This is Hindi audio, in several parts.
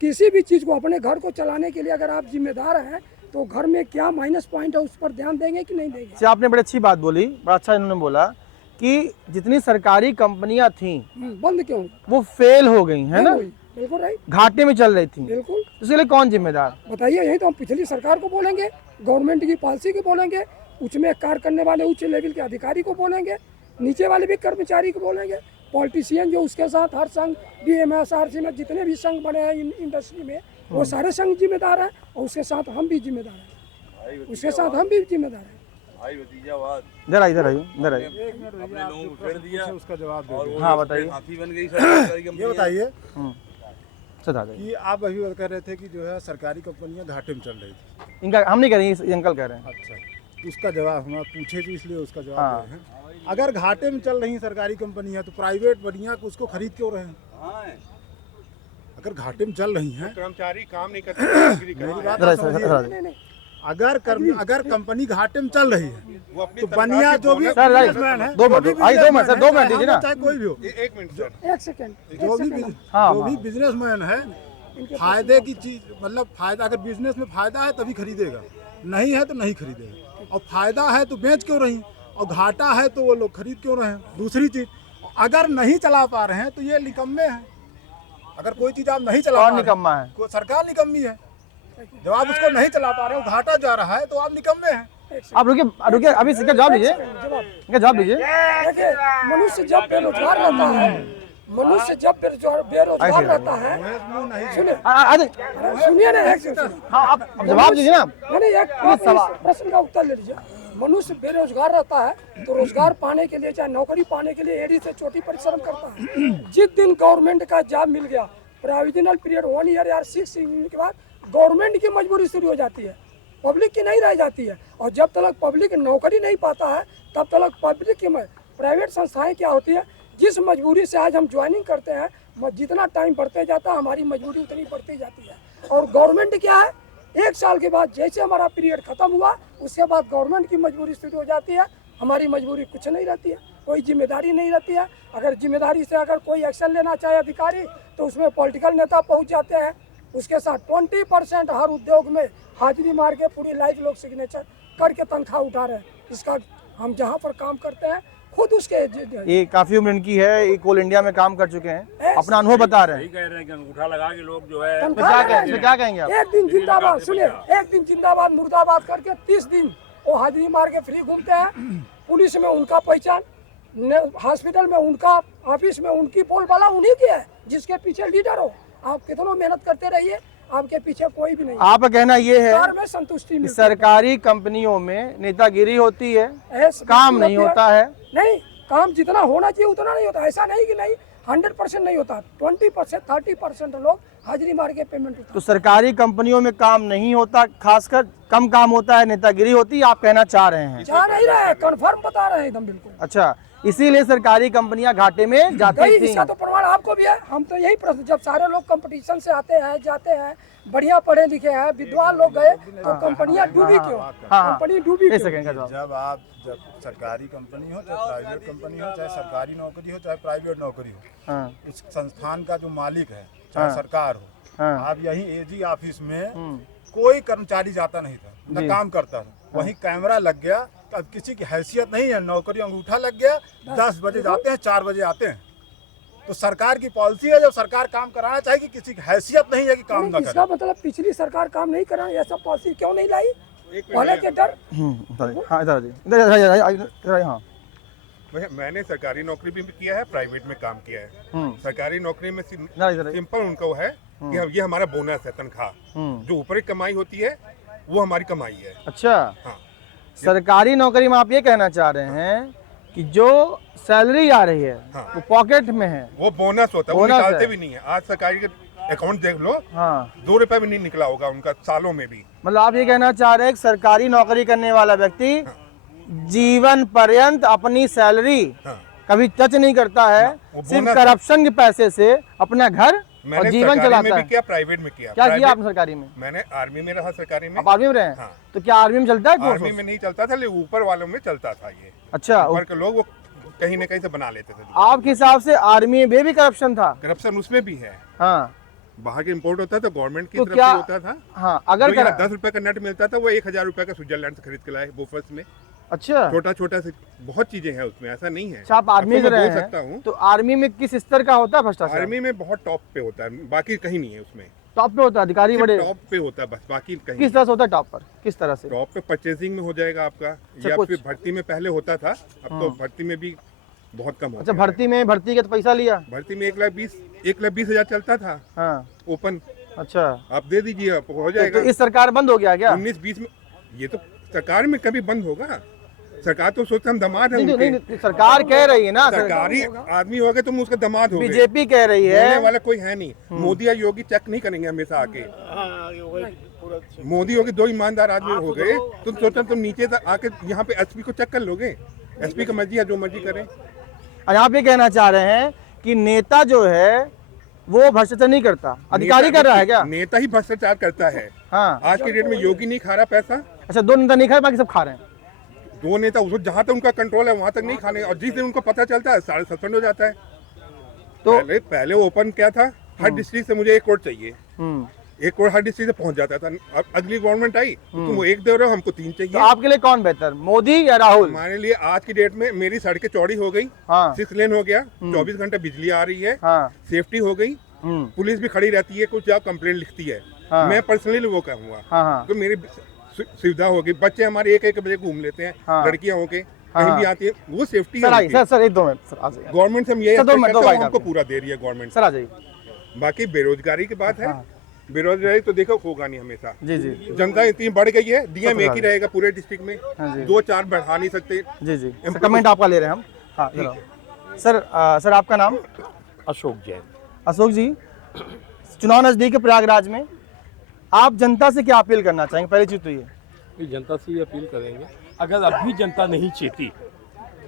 किसी भी चीज़ को अपने घर को चलाने के लिए अगर आप जिम्मेदार हैं तो घर में क्या माइनस पॉइंट है उस पर ध्यान देंगे कि नहीं देंगे। अच्छा, आपने बड़ी अच्छी बात बोली, बड़ा अच्छा इन्होंने बोला कि जितनी सरकारी कंपनियां थी बंद क्यों वो फेल हो गई है ना, बिल्कुल राइट, घाटे में चल रही थी, बिल्कुल। इसके लिए कौन जिम्मेदार बताइए, यही तो हम पिछली सरकार को बोलेंगे, गवर्नमेंट की पॉलिसी को बोलेंगे, उच्च में कार्य करने वाले उच्च लेवल के अधिकारी को बोलेंगे, नीचे वाले भी कर्मचारी को बोलेंगे, पॉलिटिशियन जो उसके साथ हर संघ BMSRC में जितने भी संघ बने हैं इंडस्ट्री में वो सारे संघ जिम्मेदार हैं और उसके साथ हम भी जिम्मेदार हैं, उसके साथ हम भी जिम्मेदार हैं। इधर आइए, इधर आइए, इधर आइए। अपने लोगों को फेर दिया, उसका जवाब दे। हाँ बताइए। हाथी बन गई सरकारी कंपनी। ये बताइए कि कि आप अभी कह रहे थे कि जो है सरकारी कंपनियां घाटे में चल रही थी। इनका हम नहीं कह रहे हैं, ये अंकल कह रहे हैं। अच्छा, उसका जवाब हम पूछे तो इसलिए उसका जवाब दे रहे हैं। अगर घाटे में चल रही सरकारी कंपनियां तो प्राइवेट बढ़िया को उसको खरीद क्यों रहे हैं? अगर घाटे में चल रही हैं, कर्मचारी काम नहीं करते। अगर कंपनी घाटे में चल रही है वो अपनी तो बनिया जो भी सर, बिजनेसमैन है, 2 मिनट, आई 2 मिनट सर, 2 मिनट दीजिए ना। चाहे कोई भी हो, एक मिनट सर, एक सेकंड, जो भी बिजनेसमैन है, फायदे की चीज, मतलब फायदा, अगर बिजनेस में फायदा है तभी खरीदेगा, नहीं है तो नहीं खरीदेगा। और फायदा है तो बेच क्यों रही, और घाटा है तो वो लोग खरीद क्यों रहे हैं। दूसरी चीज, अगर नहीं चला पा रहे हैं तो ये निकम्मे हैं। अगर कोई चीज आप नहीं चला पा रहे हैं, निकम्मा है? सरकार निकम्मी है। जब आप उसको नहीं चला पा रहे हो, घाटा जा रहा है, तो आप निकम्मे हैं। आप रुकिए, अभी इसका जवाब लीजिए, इनका जवाब लीजिए। देखिए, मनुष्य जब बेरोजगार रहता है, मनुष्य जब बेरोजगार रहता है, सुनिए ना, एक सेकंड, हाँ आप जवाब दीजिए ना। नहीं, एक प्रश्न का उत्तर ले लीजिए। मनुष्य बेरोजगार रहता है तो रोजगार पाने के लिए, चाहे नौकरी पाने के लिए एड़ी से चोटी परिश्रम करता है। जिस दिन गवर्नमेंट का जॉब मिल गया, प्रोविजनल पीरियड 1 ईयर या 6 महीने के बाद गवर्नमेंट की मजबूरी शुरू हो जाती है, पब्लिक की नहीं रह जाती है। और जब तक पब्लिक नौकरी नहीं पाता है तब तक पब्लिक की प्राइवेट संस्थाएं क्या होती है, जिस मजबूरी से आज हम ज्वाइनिंग करते हैं, जितना टाइम बढ़ते जाता है हमारी मजबूरी उतनी बढ़ती जाती है। और गवर्नमेंट क्या है, 1 साल के बाद जैसे हमारा पीरियड खत्म हुआ उसके बाद गवर्नमेंट की मजबूरी शुरू हो जाती है, हमारी मजबूरी कुछ नहीं रहती है, कोई जिम्मेदारी नहीं रहती है। अगर जिम्मेदारी से अगर कोई एक्शन लेना चाहे अधिकारी तो उसमें पॉलिटिकल नेता पहुंच जाते हैं, उसके साथ 20% हर उद्योग में हाजिरी मार के पूरी लाइफ लोग सिग्नेचर करके तनख्वाह उठा रहे हैं। इसका हम जहाँ पर काम करते हैं खुद उसके, ये काफी उम्र इनकी है, ये कोल इंडिया में काम कर चुके हैं, अपना अनुभव बता रहे हैं। कह रहे हैं कि अंगूठा लगा के लोग जो है क्या कहेंगे आप? एक दिन जिंदाबाद, सुनिए, एक दिन जिंदाबाद मुर्दाबाद करके 30 दिन वो हाजिरी मार के फ्री घूमते हैं। पुलिस में उनका पहचान, हॉस्पिटल में उनका, ऑफिस में उनकी बोलबाला उन्हीं की है, जिसके पीछे लीडर हो। आप कितना मेहनत करते रहिए, आपके पीछे कोई भी नहीं। आपका कहना ये है में संतुष्टि कि सरकारी कंपनियों में नेतागिरी होती है, काम नहीं होता है। नहीं, काम जितना होना चाहिए उतना नहीं होता। ऐसा नहीं कि नहीं, 100% नहीं होता, 20% 30% लोग हाजिरी मार के पेमेंट होता। तो सरकारी कंपनियों में काम नहीं होता, खासकर कम काम होता है, नेतागिरी होती है, आप कहना चाह रहे हैं? चाह नहीं रहे, कन्फर्म बता रहे हैं एकदम बिल्कुल। अच्छा, इसीलिए सरकारी कंपनियां घाटे में जाती थी। इसका तो प्रमाण आपको भी है। हम तो यही प्रश्न, जब सारे लोग कंपटीशन से आते हैं जाते हैं, बढ़िया पढ़े लिखे हैं, विद्वान लोग गए तो कंपनियां डूबी क्यों? कंपनी डूबी क्यों? जब सरकारी कंपनी हो, चाहे प्राइवेट कंपनी हो, चाहे सरकारी नौकरी हो, चाहे प्राइवेट नौकरी हो, उस संस्थान का जो मालिक है, चाहे सरकार हो, आप यही एजी ऑफिस में कोई कर्मचारी जाता नहीं था, न काम करता था। वहीं कैमरा लग गया तो अब किसी की हैसियत नहीं है, नौकरी अंगूठा लग गया, 10 बजे जाते हैं, 4 बजे आते हैं। तो सरकार की पॉलिसी है, जब सरकार काम कराना चाहेगी, किसी की हैसियत नहीं है कि काम ना करे। इसका मतलब पिछली सरकार काम नहीं करा, ऐसा पॉलिसी क्यों नहीं लाई? पहले के डर। हाँ, मैंने सरकारी नौकरी भी किया है, प्राइवेट में काम किया है। सरकारी नौकरी में सिंपल उनको है कि ये हमारा बोनस है, तनख्वाह, जो ऊपर की कमाई होती है वो हमारी कमाई है। अच्छा, हाँ। सरकारी नौकरी में आप ये कहना चाह रहे हैं कि जो सैलरी आ रही है वो पॉकेट में है, वो बोनस होता है, वो निकालते भी नहीं है। आज सरकारी के अकाउंट देख लो, 2 रुपए भी नहीं निकला होगा उनका सालों में भी। मतलब आप ये कहना चाह रहे हैं कि सरकारी नौकरी करने वाला व्यक्ति जीवन पर्यंत अपनी सैलरी कभी टच नहीं करता है, सिर्फ करप्शन के पैसे से अपना घर और जीवन चलाता है। किया, प्राइवेट में किया। क्या किया आपने सरकारी में? मैंने आर्मी में रहा, सरकारी में। आप आर्मी में रहे? हाँ। तो क्या आर्मी में चलता है? आर्मी में नहीं चलता था, लेकिन ऊपर वालों में चलता था ये। अच्छा, ऊपर के लोग वो कहीं न कहीं से बना लेते थे। आपके हिसाब से आर्मी में भी करप्शन था? करप्शन उसमें भी है। हाँ, बाहर के इम्पोर्ट होता था, गवर्नमेंट की तो तरफ क्या- से होता था। हाँ, अगर जो यहाँ करा- 10 रुपए का नेट मिलता था वो 1000 रुपए का स्विट्जरलैंड से खरीद के लाए बोफर्स में। अच्छा, छोटा छोटा से बहुत चीजें हैं उसमें, ऐसा नहीं है। अच्छा, आप आर्मी अब से तो मैं रहे बोल सकता हैं हूँ तो आर्मी में किस स्तर का होता है भ्रष्टाचार? आर्मी में बहुत टॉप पे होता है, बाकी कहीं नहीं है उसमें। टॉप पे होता है, अधिकारी बड़े टॉप पे होता है बस, बाकी कहीं किस तरह से होता है टॉप पर, किस तरह से? टॉप पे परचेजिंग में हो जाएगा आपका, या कुछ। फिर भर्ती में पहले होता था, अब तो भर्ती में भी बहुत कम हो अच्छा, गया है। भर्ती के तो पैसा लिया? भर्ती में 1,20,000 चलता था हाँ, ओपन, अच्छा, आप दे दीजिए, आप हो तो जाएगा। इस सरकार बंद हो गया क्या? 19-20 में ये तो सरकार में कभी बंद होगा? सरकार तो सोचते हम दामाद हैं नहीं, उनके। नहीं, सरकार कह रही है ना, सरकारी आदमी हो गए तुम उसका दामाद हो गए। बीजेपी कह रही बोलने है। वाला कोई है नहीं। मोदी या योगी चेक नहीं करेंगे हमेशा आके। मोदी योगी दो ईमानदार आदमी हो गए, तुम सोचो तुम नीचे तक आके यहाँ पे एसपी को चेक कर लोगे? एसपी का मर्जी है, जो मर्जी करे। और आप ये कहना चाह रहे हैं कि नेता जो है वो भ्रष्टाचार नहीं करता, अधिकारी कर रहा है क्या? नेता ही भ्रष्टाचार करता है। हाँ, आज के डेट में योगी नहीं खा रहा पैसा, अच्छा, 2 नेता नहीं खा रहे, बाकी सब खा रहे हैं। दो नेता उसको जहाँ तक उनका कंट्रोल है वहां तक नहीं खाने, और जिस दिन उनको पता चलता है सारे सस्पेंड हो जाता है। तो पहले ओपन क्या था, हर डिस्ट्रिक्ट से मुझे 1 करोड़ चाहिए, 1 करोड़ हर डिस्ट्रिक्ट से पहुंच जाता था। अब अगली गवर्नमेंट आई तो तुम 1 दे रहे हो, हमको 3 तो चाहिए। आपके लिए कौन बेहतर, मोदी या राहुल? हमारे लिए आज की डेट में मेरी सड़कें चौड़ी हो गई, हाँ, 6 लेन हो गया, 24 घंटे बिजली आ रही है, हाँ, सेफ्टी हो गई, पुलिस भी खड़ी रहती है, कुछ जब कंप्लेंट लिखती है हाँ। मैं पर्सनली वो कहूँगा, हाँ, हाँ, तो मेरी सुविधा होगी। बच्चे हमारे 1-1 बजे घूम लेते हैं, हाँ। लड़कियां होके कहीं भी आती है, वो सेफ्टी सर आइए, है। सर 1-2 मिनट सर, आ जाइए गवर्नमेंट से हम यही सर, 2 expect मिनट, करते 2 हैं, मिनट हमको आप- पूरा दे रही है गवर्नमेंट। सर, आ जाइए। बाकी बेरोजगारी की बात है, बेरोजगारी तो देखो होगा नहीं हमेशा। जी जी जनता इतनी बढ़ गई है, डीएम एक ही रहेगा पूरे डिस्ट्रिक्ट में, हाँ जी। 2-4 बढ़ा नहीं सकते। जी जी, सर, कमेंट आपका ले रहे हैं हम। हाँ, जरा। सर, सर आपका नाम? अशोक जैन। अशोक जी, चुनाव नजदीक है प्रयागराज में, आप जनता से क्या अपील करना चाहेंगे? पहली चीज तो ये जनता से ये अपील करेंगे, अगर अभी जनता नहीं चेती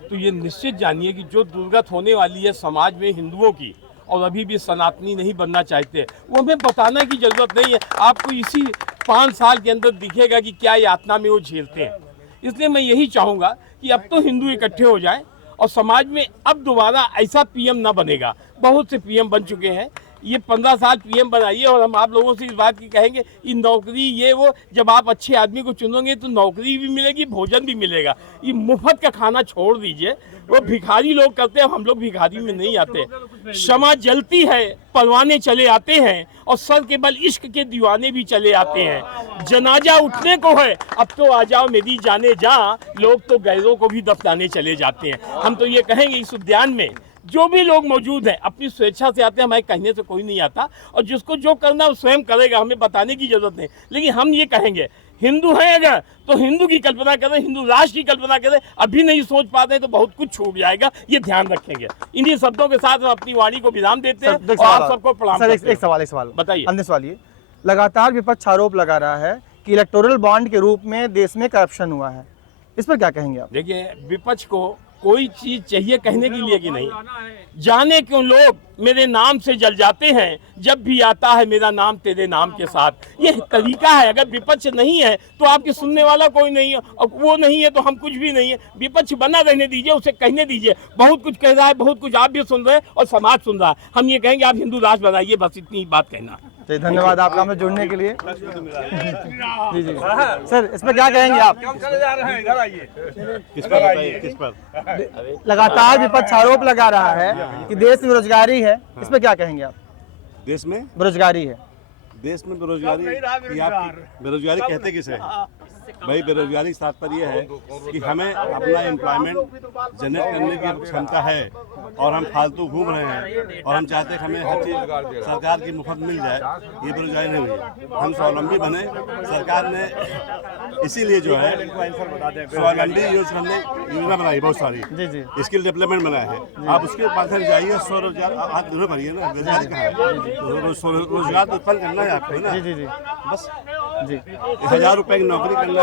तो ये निश्चित जानिए कि जो दुर्गत होने वाली है समाज में हिंदुओं की, और अभी भी सनातनी नहीं बनना चाहते, वो हमें बताने की जरूरत नहीं है। आपको इसी 5 साल के अंदर दिखेगा कि क्या यातना में वो झेलते हैं। इसलिए मैं यही चाहूँगा कि अब तो हिंदू इकट्ठे हो जाएं, और समाज में अब दोबारा ऐसा पीएम ना बनेगा। बहुत से पीएम बन चुके हैं, ये 15 साल पीएम बनाइए, और हम आप लोगों से इस बात की कहेंगे कि नौकरी ये वो, जब आप अच्छे आदमी को चुनोगे तो नौकरी भी मिलेगी, भोजन भी मिलेगा। ये मुफ्त का खाना छोड़ दीजिए, वो भिखारी लोग करते हैं, हम लोग भिखारी में नहीं आते। क्षमा जलती है, परवाने चले आते हैं, और सर के बल इश्क के दीवाने भी चले आते हैं। जनाजा उठने को है, अब तो आ जाओ मेरी जाने जा, लोग तो गैरों को भी दफनाने चले जाते हैं। हम तो ये कहेंगे इस उद्यान में जो भी लोग मौजूद हैं अपनी स्वेच्छा से आते हैं, हमारे कहने से कोई नहीं आता, और जिसको जो करना वो स्वयं करेगा, हमें बताने की जरूरत नहीं। लेकिन हम ये कहेंगे, हिंदू हैं अगर तो हिंदू की कल्पना करें, हिंदू राष्ट्र की कल्पना करें। अभी नहीं सोच पाते हैं तो बहुत कुछ छूट जाएगा, ये ध्यान रखेंगे। इन्हीं शब्दों के साथ हम अपनी वाणी को विराम देते हैं और आप सबको प्रणाम सर, करते हैं। एक सवाल बताइए। अन्य सवाल ये, लगातार विपक्ष आरोप लगा रहा है कि इलेक्टोरल बॉन्ड के रूप में देश में करप्शन हुआ है, इस पर क्या कहेंगे आप? देखिए, विपक्ष को कोई चीज चाहिए कहने के लिए कि नहीं, जाने क्यों लोग मेरे नाम से जल जाते हैं, जब भी आता है मेरा नाम तेरे नाम के साथ। ये तरीका है। अगर विपक्ष नहीं है तो आपके सुनने वाला कोई नहीं है, और वो नहीं है तो हम कुछ भी नहीं है। विपक्ष बना रहने दीजिए, उसे कहने दीजिए। बहुत कुछ कह रहा है, बहुत कुछ आप भी सुन रहे हैं और समाज सुन रहा है। हम ये कहेंगे आप हिंदू राष्ट्र बनाइए, बस इतनी बात कहना। तो धन्यवाद आपका हमें जुड़ने के लिए। जी जी सर, इस पर क्या कहेंगे आप? किस पर बताइए, किस पर? लगातार विपक्ष आरोप लगा रहा है कि देश में बेरोजगारी है, इस पर क्या कहेंगे आप? देश में बेरोजगारी है, देश में बेरोजगारी की आप बेरोजगारी कहते किसे हैं? भाई, बेरोजगारी का तात्पर्य है कि हमें अपना एम्प्लॉयमेंट जनरेट करने की क्षमता है और हम फालतू घूम रहे हैं और हम चाहते हैं कि हमें हर चीज़ सरकार की मुफ्त मिल जाए। ये बेरोजगारी नहीं हुई, हम स्वावलंबी बने। सरकार ने इसीलिए जो है स्वावलंबी योजना बनाई, बहुत सारी जी जी स्किल डेवलपमेंट बनाया है। आप उसके पास जाइए, स्वरोजगार आप जरूर भरिए ना, बेरोजगारी कहाँ है? रोजगार तो उत्पन्न करना है आपको, है ना? जी जी जी बस जी 1000 रुपए की नौकरी करना,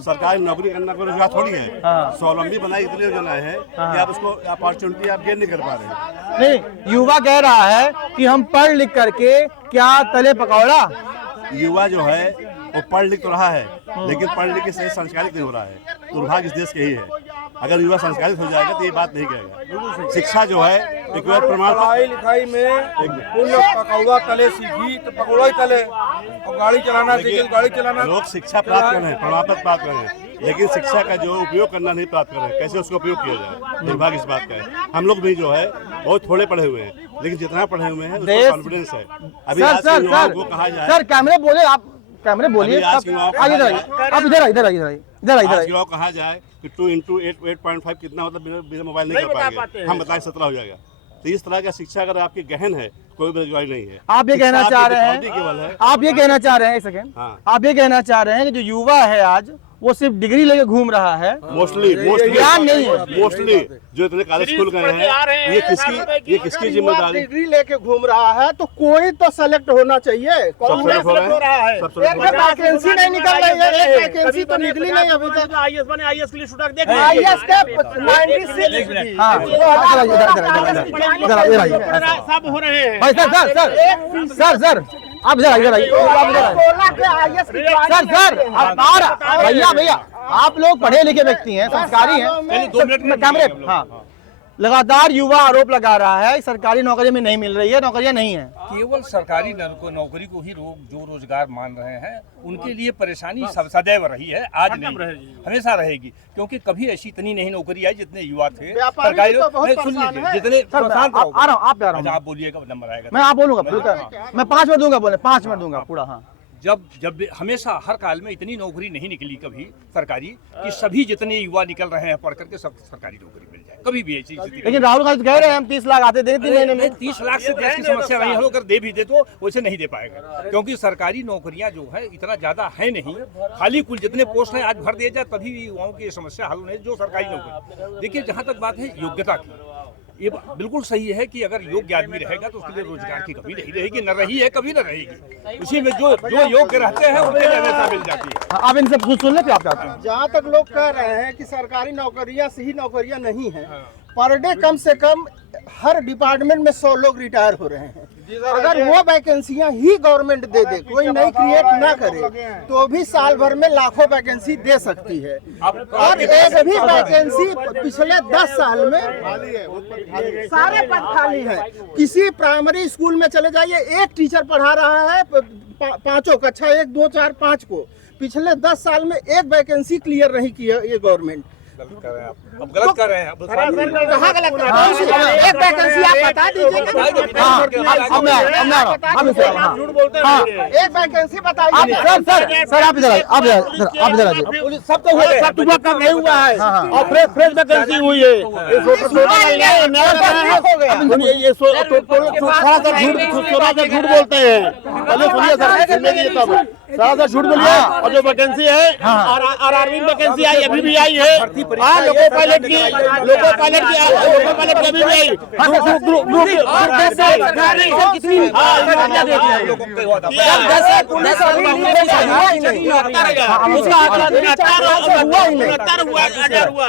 सरकारी नौकरी करना कोई रोजगार थोड़ी है। स्वावलंबी बनाई इतनी योजना है कि आप उसको अपॉर्चुनिटी आप गेन नहीं कर पा रहे। नहीं, युवा कह रहा है कि हम पढ़ लिख करके क्या तले पकौड़ा। युवा जो है वो पढ़ लिख तो रहा है, लेकिन पढ़ लिख के सही संस्कारित नहीं हो रहा है। दुर्भाग्य इस देश के ही है। अगर युवा संस्कारित हो जाएगा तो ये बात नहीं कहेगा। शिक्षा जो है रिक्वायर्ड प्रमाण पढ़ाई लिखाई में पुण्य पकौड़ा तले सीखी तो पकौड़ा ही तले, और गाड़ी चलाना सीखी तो गाड़ी चलाना। लोग शिक्षा प्राप्त कर रहे हैं, प्रमाण पत्र प्राप्त कर रहे हैं, लेकिन शिक्षा का जो उपयोग करना नहीं प्राप्त कर रहे हैं, कैसे उसका उपयोग किया जाए, दुर्भाग्य इस बात का है। हम लोग भी जो है बहुत थोड़े पढ़े हुए हैं, लेकिन जितना पढ़े हुए हैं उसका कॉन्फिडेंस है। अभी आज के युवाओं को कहा जाए, सर कैमरे बोले, आप कैमरे बोलिए, आज के युवाओं को आप इधर आज युवाओं को कहा जाए कि 2 into 8.5 कितना मतलब बिना मोबाइल नहीं कर पाएंगे, हम बताएं 17 हो जाएगा। तो इस तरह का शिक्षा अगर आपकी गहन है, कोई बेरोजगारी नहीं है। आप ये कहना चाह रहे हैं, केवल है, आप ये कहना चाह रहे हैं, एक सेकेंड, आप ये कहना चाह रहे हैं कि जो युवा है आज वो सिर्फ डिग्री लेके घूम रहा है, मोस्टली ज्ञान नहीं है। मोस्टली जो इतने कॉलेज खुल गए हैं, ये किसकी जिम्मेदारी? डिग्री लेके घूम रहा है तो कोई तो सेलेक्ट होना चाहिए। सब सेलेक्ट हो रहा है, सब सेलेक्ट हो रहा है। वैकेंसी नहीं निकल रही है, एक वैकेंसी तो निकली नहीं अभी तक। आईएएस बने, आईएएस के लिए स्टूडेंट देख आईएएस के 96 हाँ सब हो रहे हैं। भाई सर आप इधर आइए, सर भैया आप लोग पढ़े लिखे व्यक्ति हैं, संस्कारी हैं, कैमरे हाँ। लगातार युवा आरोप लगा रहा है सरकारी नौकरी में नहीं मिल रही है, नौकरियां नहीं है। केवल सरकारी नौकरी को ही जो रोजगार मान रहे हैं, उनके लिए परेशानी सदैव रही है, आज नहीं हमेशा रहेगी। क्योंकि कभी ऐसी इतनी नहीं नौकरी आई जितने युवा थे सरकारी। सुन लीजिए, जितने आप बोलिएगा नंबर आएगा, मैं आप बोलूंगा, मैं 5 मिनट दूंगा, बोले 5 मिनट दूंगा पूरा। हाँ, जब हमेशा हर काल में इतनी नौकरी नहीं निकली कभी सरकारी कि सभी जितने युवा निकल रहे हैं पढ़ करके सब सरकारी नौकरी मिल जाए, कभी भी ऐसी स्थिति। लेकिन राहुल गांधी कह रहे हैं हम 30 लाख आते दें 3 महीने में। 30 लाख से देश की समस्या नहीं है, अगर दे भी दे तो वैसे नहीं दे पाएगा, क्योंकि सरकारी नौकरियां जो है इतना ज्यादा है नहीं। खाली कुल जितने पोस्ट हैं आज भर दिए जाए तभी युवाओं की समस्या हल नहीं। जो सरकारी नौकरी, देखिए जहाँ तक बात है योग्यता की, ये बिल्कुल सही है कि अगर योग्य आदमी रहेगा तो उसके लिए रोजगार की कमी नहीं रहेगी, न रही है कभी न रहेगी। उसी में जो योग्य रहते हैं उनके लिए हमेशा मिल जाती है। आप इनसे सुन लेते आप चाहते हैं? जहाँ तक लोग कह रहे हैं कि सरकारी नौकरियां सही नौकरियां नहीं है, पर डे कम से कम हर डिपार्टमेंट में 100 लोग रिटायर हो रहे हैं। अगर वो वैकेंसियां ही गवर्नमेंट दे दे, कोई नई क्रिएट ना करे, तो भी साल भर में लाखों वैकेंसी दे सकती है। और एक भी वैकेंसी पिछले 10 साल में सारे पद खाली है। किसी प्राइमरी स्कूल में चले जाइए, एक टीचर पढ़ा रहा है 5 कक्षा 1, 2, 4, 5 को। पिछले 10 साल में एक वैकेंसी क्लियर नहीं की है ये गवर्नमेंट। गलत कर रहे हैं आप, अब गलत कर रहे हैं। कहाँ गलत कर रहे हैं? एक वैकेंसी आप बता दीजिए। झूठ बोलते हैं। एक वैकेंसी बताइए। सर आप इधर आइए, सब तो हुआ, सब तो काम नहीं हुआ है, और फ्रेश वैकेंसी हुई है। थोड़ा सा झूठ बोलते हैं। पहले सुनिए सर, सुनिए तब थोड़ा सा झूठ बोलिए। और जो वैकेंसी है और आर्मी वैकेंसी आई अभी भी आई है, लोको पायलट की अभी भी आई।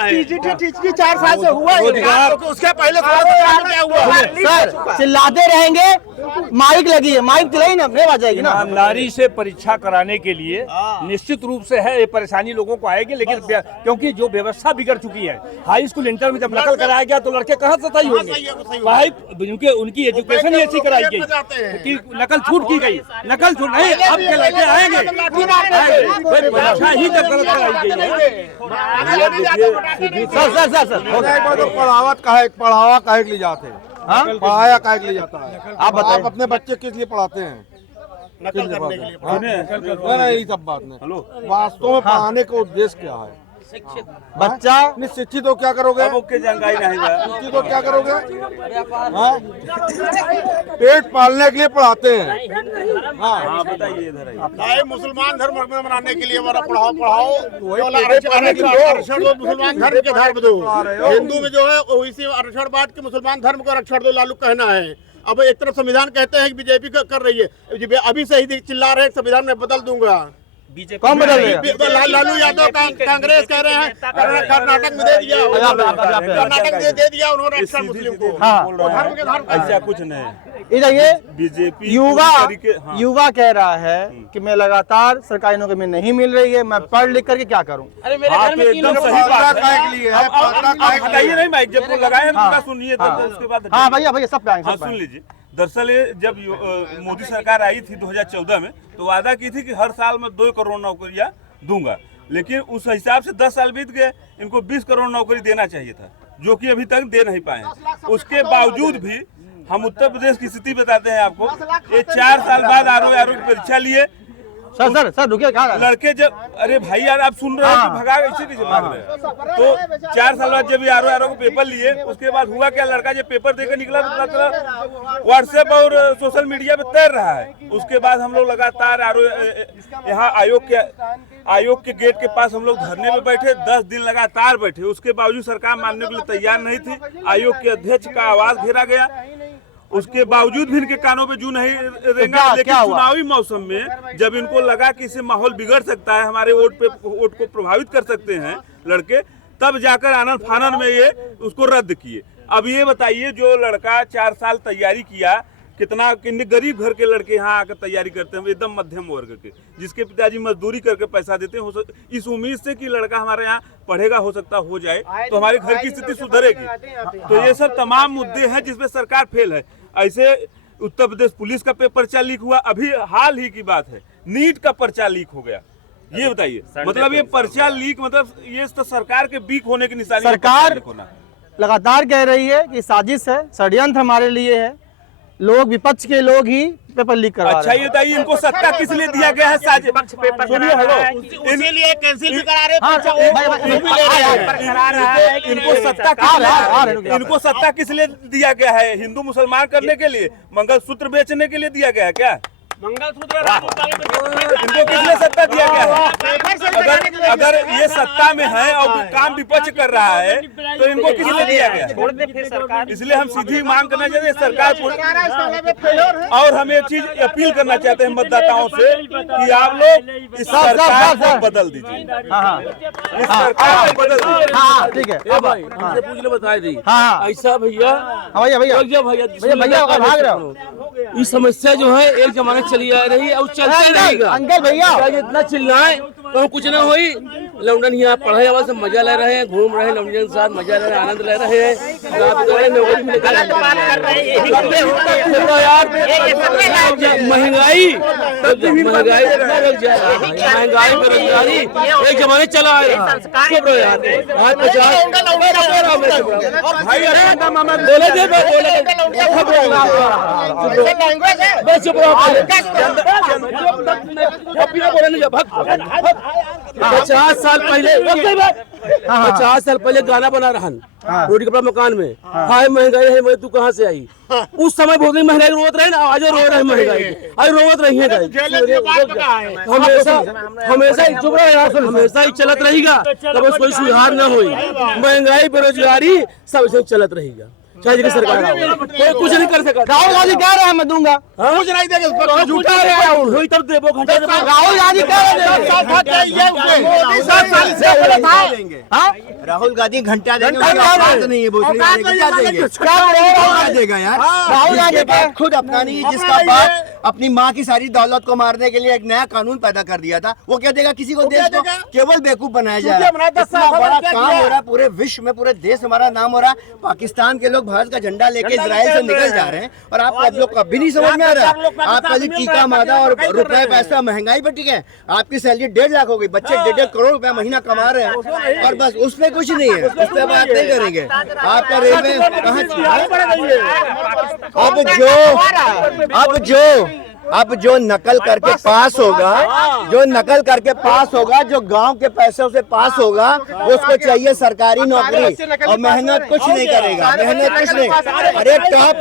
टीजीटी 4 साल से हुआ ही नहीं। उसके पहले क्या हुआ? सर चिल्लाते रहेंगे, माइक लगी है, माइक चलाई ना नहीं बजाएगी ना। ईमानदारी से परीक्षा कराने के लिए निश्चित रूप से है, ये परेशानी लोगों को आएगी, लेकिन क्योंकि जो व्यवस्था बिगड़ चुकी है, हाई स्कूल इंटर में जब नकल कराया गया तो लड़के कहाँ से सही होंगे? उनकी एजुकेशन ही ऐसी कराई गई कि नकल छूट की गई। नकल छूट नहीं, अब के लड़के आएंगे, परीक्षा ही जब गलत कराई गई है। सर पढ़ावा काहे के लिए जाते हैं? पढ़ाया काहे के लिए जाता है? आप अपने बच्चे किस लिए पढ़ाते हैं? नकल करने के लिए। नहीं, सब बात नहीं। वास्तव में पढ़ाने का उद्देश्य क्या है? बच्चा नहीं शिक्षित तो क्या करोगे? शिक्षित तो क्या करोगे? पेट पालने के लिए पढ़ाते हैं। हाँ बताइए इधर। मुसलमान धर्म में मनाने के लिए पढ़ाओ मुसलमान धर्म के धर्म दो। हिंदू में जो है ओबीसी आरक्षण बांट के मुसलमान धर्म को आरक्षण दो, लालू कहना है। अब एक तरफ संविधान कहते हैं कि बीजेपी कर रही है, अभी से ही चिल्ला रहे हैं संविधान में बदल दूंगा। कौन बदल रहे? लालू यादव कांग्रेस कह रहे हैं, कर्नाटक में दे दिया, कर्नाटक में दे दिया उन्होंने अक्सर मुस्लिम को। हाँ धर्म के धर्म ऐसा कुछ नहीं। इधर ये बीजेपी युवा कह रहा है कि मैं लगातार सरकारी नौकरी में नहीं मिल रही है, मैं पढ़ लिख करके क्या करूं। अरे मेरे घर में एकदम सही बात है। आप बताइए नहीं माइक जब लगाए हैं पूरा सुनिए उसके बाद। हाँ भैया सब पे आएंगे, सुन लीजिए। दरअसल ये जब मोदी सरकार आई थी 2014 में तो वादा की थी कि हर साल में 2 करोड़ नौकरियां दूंगा, लेकिन उस हिसाब से 10 साल बीत गए, इनको 20 करोड़ नौकरी देना चाहिए था, जो कि अभी तक दे नहीं पाए हैं। उसके बावजूद भी हम उत्तर प्रदेश की स्थिति बताते हैं आपको। ये 4 साल बाद आरओ की परीक्षा लिए। सर रुकिए, लड़के जब, अरे भाई यार आप सुन रहे हैं कि भगा ऐसे कैसे भाग रहे हैं। तो 4 साल बाद जब ये आरओ को पेपर लिए, उसके बाद हुआ क्या, लड़का जब पेपर देकर निकला तो मतलब व्हाट्सएप और सोशल मीडिया पे तैर रहा है। उसके बाद हम लोग लगातार यहाँ आयोग के गेट के पास हम लोग धरने में बैठे, 10 दिन लगातार बैठे। उसके बावजूद सरकार मानने के लिए तैयार नहीं थी। आयोग के अध्यक्ष का आवाज घेरा गया, उसके बावजूद भी इनके कानों पे जू नहीं रेंगा। लेकिन चुनावी मौसम में जब इनको लगा कि इससे माहौल बिगड़ सकता है, हमारे वोट को प्रभावित कर सकते हैं लड़के, तब जाकर आनन फानन में ये उसको रद्द किए। अब ये बताइए, जो लड़का 4 साल तैयारी किया, कितने गरीब घर के लड़के यहाँ आकर तैयारी करते हैं, एकदम मध्यम वर्ग के, जिसके पिताजी मजदूरी करके पैसा देते हैं, इस उम्मीद से कि लड़का हमारे यहाँ पढ़ेगा, हो सकता हो जाए तो हमारे घर की स्थिति सुधरेगी। तो ये सब तमाम मुद्दे हैं जिसमें सरकार फेल है। ऐसे उत्तर प्रदेश पुलिस का पर्चा लीक हुआ, अभी हाल ही की बात है, नीट का पर्चा लीक हो गया। ये बताइए, मतलब ये पर्चा लीक, मतलब ये तो सरकार के वीक होने की निशानी। सरकार लगातार कह रही है कि साजिश है, षड्यंत्र हमारे लिए है, लोग विपक्ष के लोग ही पेपर लीक करवा रहे हैं। अच्छा ये बताइए, इनको सत्ता किस लिए दिया गया है? सुनिए, हेलो, इसीलिए कैंसिल भी करा रहे हैं। इनको सत्ता किस लिए दिया गया है? हिंदू मुसलमान करने के लिए, मंगलसूत्र बेचने के लिए दिया गया है क्या? मंगलसूत्र इनको किस लिए सत्ता दिया गया है? अगर ये सत्ता में है और काम विपक्ष कर रहा है तो इनको किस लिए दिया गया है? इसलिए हम सीधी मांग करना चाहते हैं सरकार। और हम एक चीज अपील करना चाहते हैं मतदाताओं से कि आप लोग इस सरकार को बदल दीजिए, इस सरकार को बदल दीजिए। ठीक है, भाई हमसे पूछ ले, बता दी ऐसा भैया भाग रहे हो। ये समस्या जो है एक जमाने चली आ रही है और चलती रहेगा। अंकल भैया इतना चिल्लाए तो कुछ ना होई। लौंडन यहाँ पढ़े आवाज से मजा ले रहे हैं, घूम रहे हैं, लौंडन के साथ मजा ले रहे हैं, आनंद ले रहे हैं। महंगाई बेरोजगारी एक जमाने चला आ रहा है। पचास साल पहले गाना बना रहा रोटी कपड़ा मकान में, हाय महंगाई है मैं तू कहाँ से आई। उस समय बहुत महंगाई रोवत रहे ना, आज रो रहे महंगाई, आज रोवत रही है। हमेशा चुप रहे, हमेशा ही चलत रहेगा, कभी कोई सुधार न हुई। महंगाई बेरोजगारी सब ऐसे चलत रहेगा, चाहे कि सरकार कोई कुछ नहीं कर सका। राहुल गांधी कह रहे हैं मैं दूंगा, कुछ नहीं देगा, झूठा है राहुल। वही तब देवो घंटा राहुल गांधी कह रहे हैं राहुल गांधी घंटा देंगे, नहीं है देगा यार। राहुल गांधी खुद अपना नहीं, जिसका बाप अपनी माँ की सारी दौलत को मारने के लिए एक नया कानून पैदा कर दिया था, वो क्या देगा किसी को? देश को केवल बेवकूफ बनाया जा रहा है। इतना बड़ा काम हो रहा है पूरे विश्व में, पूरे देश हमारा नाम हो रहा है। पाकिस्तान के लोग भारत का झंडा लेके इजराइल से निकल जा रहे हैं और आप लोग कभी नहीं समझ में आ रहा। आप खाली टीका मादा और रुपए पैसा महंगाई पर टिके। आपकी सैलरी 1.5 लाख हो गई, बच्चे 1.5 करोड़ रुपया महीना कमा रहे हैं और बस उसमें कुछ नहीं है, उस पर बात नहीं करेंगे। आपका रेलवे कहाँ? अब जो नकल करके पास होगा, जो गांव के पैसों से पास होगा, उसको चाहिए सरकारी नौकरी और मेहनत कुछ नहीं करेगा, मेहनत कुछ नहीं। अरे टॉप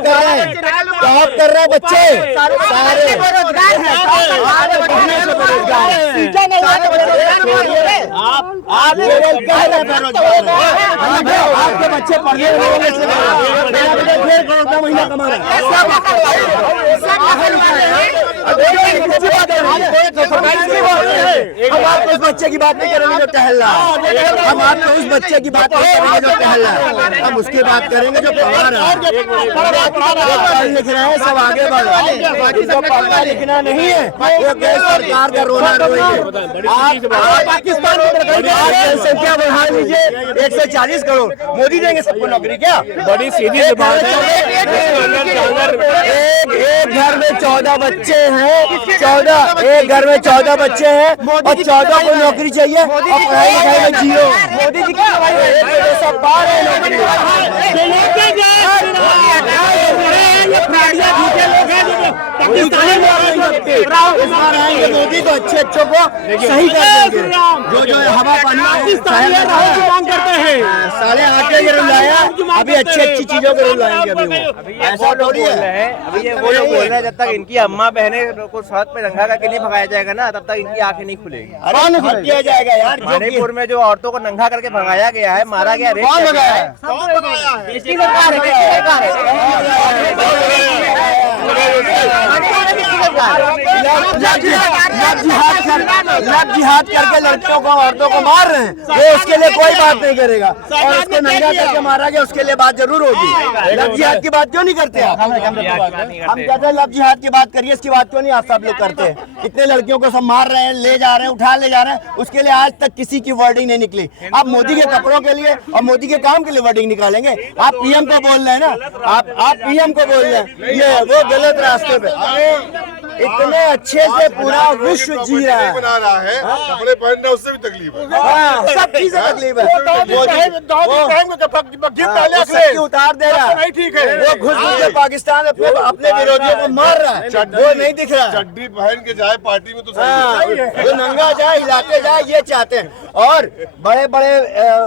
कर रहे हैं बच्चे सारे, आपके बच्चे पढ़ने महीना कमा रहे हैं। हम आपको उस बच्चे की बात नहीं करेंगे जो टहल रहा है, हम आपको उस बच्चे की बात नहीं करेंगे जो टहल रहा है, हम उसकी बात करेंगे जो पढ़ा रहा है। पढ़ लिख रहे हैं सब आगे बढ़ रहे हैं, जिनको पढ़ना लिखना नहीं है वो देश सरकार का रोना रोएंगे। आप पाकिस्तान जनसंख्या बढ़ा लीजिए 140 करोड़, मोदी देंगे सबको नौकरी क्या? बड़ी सीधी सी बात है। एक घर में 14 बच्चे हैं, 14 एक घर में 14 बच्चे हैं और 14 को नौकरी चाहिए और पढ़ाई लिखाई में जीरो। मोदी जी क्या सब पा रहे हैं मोदी तो अच्छे अच्छों को सही कर देंगे, जो हवा पानी करते हैं साले आटे के रूल लाया, अभी अच्छी चीजों के रूल लाएंगे। अभी ऐसा थोड़ी है, अभी ये वो लोग बोल रहे हैं जब तक इनकी अम्मा बहनें को सड़क पे दंगा करके नहीं भगाया जाएगा ना तब तक इनकी आंखें नहीं खुलेगी। कौन किया जाएगा यार? मणिपुर में जो औरतों को नंगा करके भगाया गया है, मारा गया, कौन भगाया है? इसकी सरकार है, किसकी सरकार जिहाद करके लड़कियों को औरतों को मार रहे हैं, वो उसके लिए कोई बात नहीं करेगा और उसको नंगा करके मारा गया उसके लिए बात जरूर होगी। लव जिहाद की बात क्यों नहीं करते आप? हम कहते हैं लव जिहाद की बात करिए, इसकी बात क्यों नहीं आप सब लोग करते? इतने लड़कियों को सब मार रहे हैं, ले जा रहे हैं, उठा ले जा रहे हैं, उसके लिए आज तक किसी की वर्डिंग नहीं निकली। आप मोदी के कपड़ों के लिए और मोदी के काम के लिए वर्डिंग निकालेंगे? आप पीएम को बोल रहे हैं ना, आप पीएम को बोल रहे हैं, ये वो गलत रास्ते पे। इतने अच्छे से पूरा विश्व जी रहा है, बना रहा है, कपड़े पहनना उससे भी तकलीफ है। हाँ, सब चीजें तकलीफ है। सबकी उतार दे रहा है, ठीक है। वो घुस घुस के पाकिस्तान में अपने विरोधियों को मार रहा है, वो नहीं दिख रहा है। चड्डी पहन के जाए पार्टी में तो वो नंगा जाए, इलाके जाए, ये चाहते हैं। और बड़े बड़े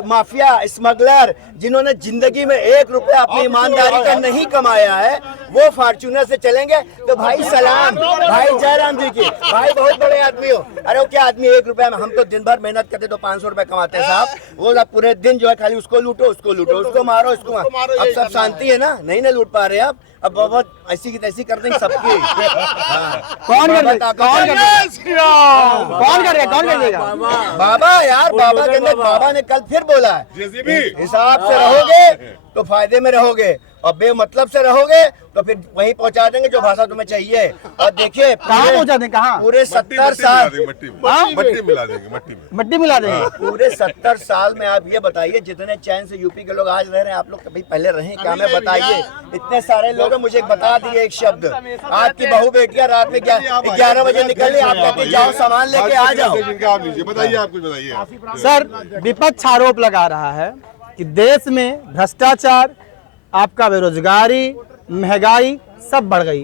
माफिया स्मगलर जिन्होंने जिंदगी में 1 रुपया अपनी ईमानदारी का नहीं कमाया है, वो फॉर्च्यूनर से चलेंगे तो भाई सलाम, भाई जयराम जी की, भाई बहुत बड़े आदमी हो। अरे वो क्या आदमी 1 रुपया में, हम तो दिन भर मेहनत करते तो 500 रुपए कमाते हैं साहब, वो पूरे दिन जो है खाली उसको लूटो, उसको लूटो, उसको मारो, उसको मारो। अब सब शांति है ना, नहीं ना लूट पा रहे आप, अब बहुत ऐसी की तैसी कर देंगे सबकी। कौन करेगा? बाबा यार, बाबा के अंदर, बाबा ने कल फिर बोला है, हिसाब से रहोगे तो फायदे में रहोगे और बेमतलब से रहोगे तो फिर वहीं पहुंचा देंगे जो भाषा तुम्हें चाहिए। और देखिए कहाँ पहुंचा देंगे, कहाँ? पूरे 70 साल मट्टी मिला देंगे, मट्टी मिला देंगे। पूरे 70 साल में आप ये बताइए, जितने चैन से यूपी के लोग आज रह रहे हैं, आप लोग कभी पहले रहे क्या में बताइए? इतने सारे लोग हैं, मुझे बता दिए एक शब्द, आपकी बहू बेटियां रात में 11 बजे निकल रही, आप कहते जाओ सामान लेके आ जाओ। बताइए, आप कुछ बताइए। सर, विपक्ष आरोप लगा रहा है कि देश में भ्रष्टाचार, आपका बेरोजगारी, महंगाई सब बढ़ गई।